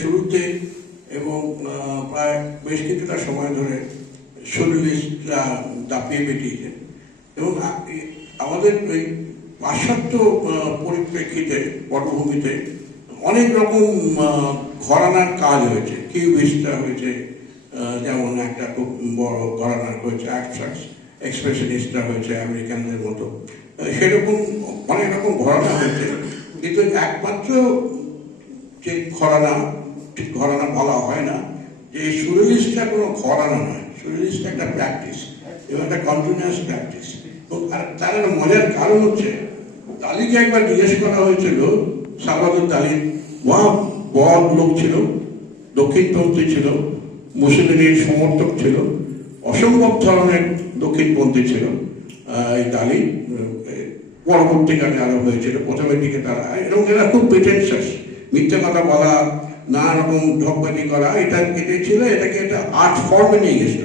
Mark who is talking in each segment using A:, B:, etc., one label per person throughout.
A: শুরুতে এবং প্রায় বেশ কিছুটা সময় ধরে শরীরটা দাপিয়ে বেটিয়েছে এবং আমাদের ওই পাশ্চাত্য পরিপ্রেক্ষিতে, পটভূমিতে অনেক রকম ঘরানার কাজ হয়েছে। কিউবিস্টটা হয়েছে যেমন একটা খুব বড় ঘরানার হয়েছে, অ্যাবস্ট্রাক্ট এক্সপ্রেশনিস্টরা হয়েছে আমেরিকানদের মতো। সেরকম অনেক রকম ঘরানা হয়েছে। কিন্তু একমাত্র যে ঘরানা ঠিক ঘরানা বলা হয় না, যে সুরিলিস্টটা কোনো ঘরানা নয়। সুরিলিস্ট একটা প্র্যাকটিস এবং একটা কন্টিনিউয়াস প্র্যাকটিস আর তার একটা মজার কারণ হচ্ছে দালিকে একবার জিজ্ঞেস করা হয়েছিল সালবাদুর দালি মহা বড় লোক ছিল দক্ষিণপন্থী ছিল, মুসলিমের সমর্থক ছিল, অসম্ভব ধরনের দক্ষিণপন্থী ছিল। এই দালি পরবর্তীকালে আরও হয়েছিল, প্রথমের দিকে তারা এবং এরা খুব প্রিটেন্সাস মিথ্যে কথা বলা, নানা রকম ঢকবাজি করা, এটা এটাই ছিল, এটাকে একটা আর্ট ফর্মে নিয়ে গেছিল।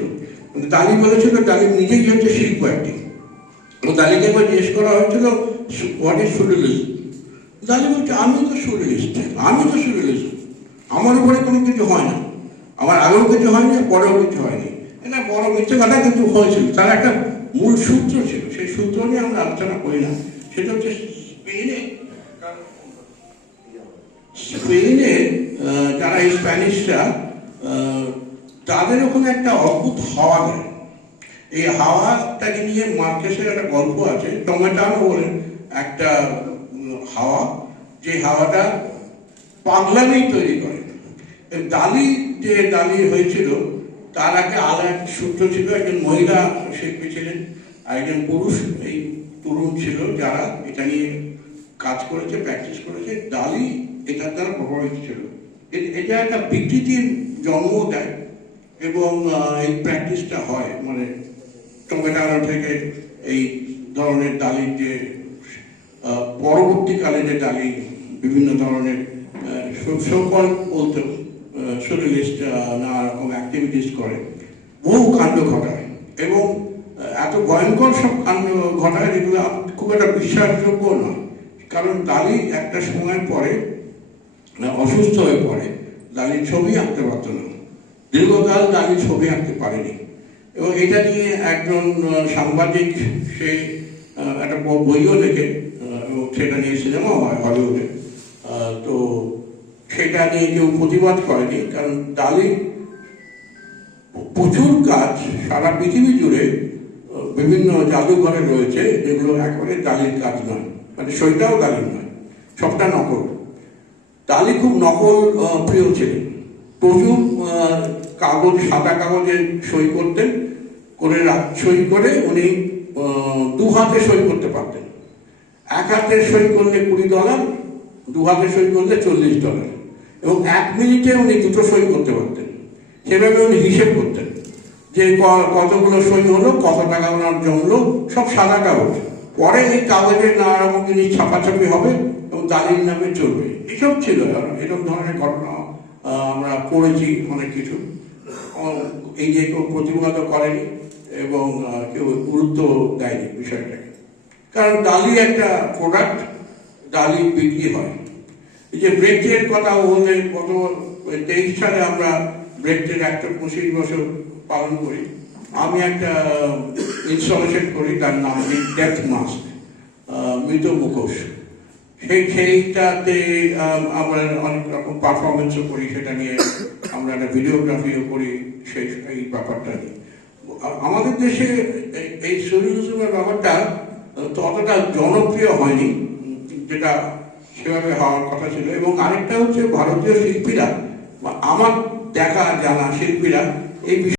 A: কিন্তু দালি বলেছিল দালি নিজেই হচ্ছে শিল্প একটি। দালিকে একবার জিজ্ঞেস করা হয়েছিল হোয়াট ইজ সুরিলিজম দালি বলছে, আমি তো সুরিলিস্ট আমি তো সুরিলিস্ট আমার উপরে কোনো কিছু হয় না। আমার আগেও কিছু হয়নি পরেও কিছু হয়নি। এটা বড় মিথ্যে কথা, কিন্তু হয়েছিল। তার একটা মূল সূত্র ছিল। সেই সূত্র নিয়ে আমরা আলোচনা করি না। সেটা হচ্ছে স্পেনে স্পেনে যারা স্প্যানিশরা তাদের ওখানে একটা অদ্ভুত হাওয়া দেয় এই হাওয়াটাকে নিয়ে মার্কেসের একটা গল্প আছে, টমেটানো বলে একটা হাওয়া। যে হাওয়াটা পাগলামি তৈরি করে। দালি যে দালি হয়েছিল, তার আগে আরও এক সূত্র ছিল, একজন মহিলা শিল্পী ছিলেন আর একজন পুরুষ, এই তরুণ ছিল যারা এটা নিয়ে কাজ করেছে প্র্যাকটিস করেছে। দালি এটার দ্বারা প্রভাবিত ছিল। এটা একটা বিকৃতির জন্ম দেয় এবং এই প্র্যাকটিসটা হয়। মানে টমেটো থেকে এই ধরনের ডালির যে পরবর্তীকালে যে ডালি বিভিন্ন ধরনের সকল বলতে সোশ্যালিস্ট নানা রকম অ্যাক্টিভিটিস করে। বহু কাণ্ড ঘটায় এবং এত ভয়ঙ্কর সব কাণ্ড ঘটায় যেগুলো খুব একটা বিশ্বাসযোগ্য নয়। কারণ দালি একটা সময় পরে অসুস্থ হয়ে পড়ে। দালির ছবি আঁকতে পারতো না। দীর্ঘকাল দালি ছবি আঁকতে পারেনি। এবং এটা নিয়ে একজন সাংবাদিক, সে একটা বইও লেখে সেটা নিয়ে সিনেমাও হয়, হলিউডে। তো সেটা নিয়ে কেউ প্রতিবাদ করেনি, কারণ দালি প্রচুর কাজ সারা পৃথিবী জুড়ে বিভিন্ন জাদুঘরে রয়েছে, যেগুলো একেবারে দালির কাজ নয়। মানে সইটাও দালির নয়, সবটা নকল। দালি খুব নকল প্রিয় ছিলেন প্রচুর কাগজ, সাদা কাগজে সই করতেন, করে সই করে উনি দু হাতে সই করতে পারতেন। এক হাতে সই করলে কুড়ি ডলার, দু হাতে সই করলে চল্লিশ ডলার। এবং এক মিনিটে উনি দুটো সই করতে পারতেন। সেভাবে উনি হিসেব করতেন যে কতগুলো সই হলো, কত টাকা ওনার জমলো, সব সাদা কাগজ পরে এই কাগজের নানা রকম জিনিস ছাপাছাপি হবে দালির নামে চলবে। এসব ছিল এরকম ধরনের ঘটনা আমরা পড়েছি অনেক কিছু। এই যে কেউ প্রতিবাদও করেনি এবং কেউ গুরুত্ব দেয়নি বিষয়টাকে। কারণ ডালি একটা প্রোডাক্ট ডালি বিক্রি হয়। এই যে ব্রেকটের কথা বললে, গত তেইশ সালে আমরা ব্রেকটের একটা পঁচিশ বছর পালন করি। আমি একটা ইনস্টলেশন করি, তার নাম ডেথ মাস্ক মৃত মুখোশ। সেই সেইটাতে আম, আমরা অনেক রকম পারফরমেন্সও করি সেটা নিয়ে আমরা একটা ভিডিওগ্রাফিও করি সেই এই ব্যাপারটা নিয়ে। আমাদের দেশে এই- সুরিজমের ব্যাপারটা ততটা জনপ্রিয় হয়নি যেটা সেভাবে হওয়ার কথা ছিল। এবং আরেকটা হচ্ছে ভারতীয় শিল্পীরা আমার দেখা জানা শিল্পীরা এই বিষয়ে